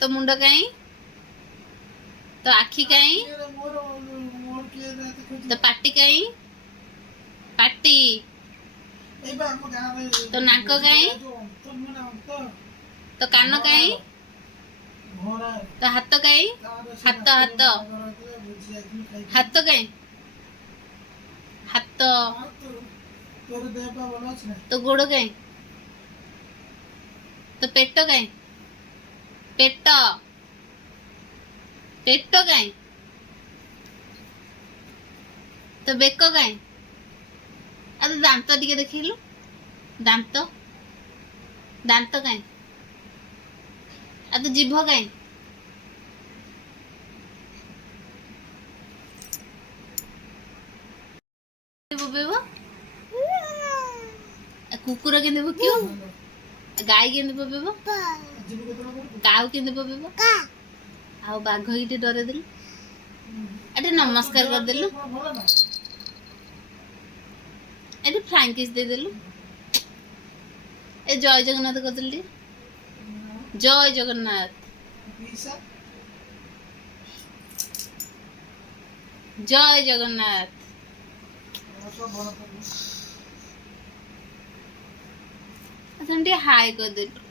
तो मुंड कहीं तो आखि कहीं तो पाटी कहीं पाटी तो नाक कहीं तो कान कहीं तो हाथ कहीं हाथ हाथ हाथ कहीं हाथ तो गोड़ कहीं तो पेट कहीं पेट पेट कहीं तो बेक कहीं अरे दांत टिके देखिलु दांत दांत कहीं तो जीभ कहीं बोबेबो कुकुर केंदे भुकियो गाय केंदे बोबेबो काऊ केंदे बोबेबो आ बाघ इटे डरे देलु एटे नमस्कार कर देलु एटे फ्लाइंग किस दे देलु ए जय जगन्नाथ कर देलु जय जगन्नाथ जय जगन्नाथ हाय कर देलु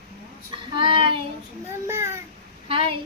हाय मामा हाय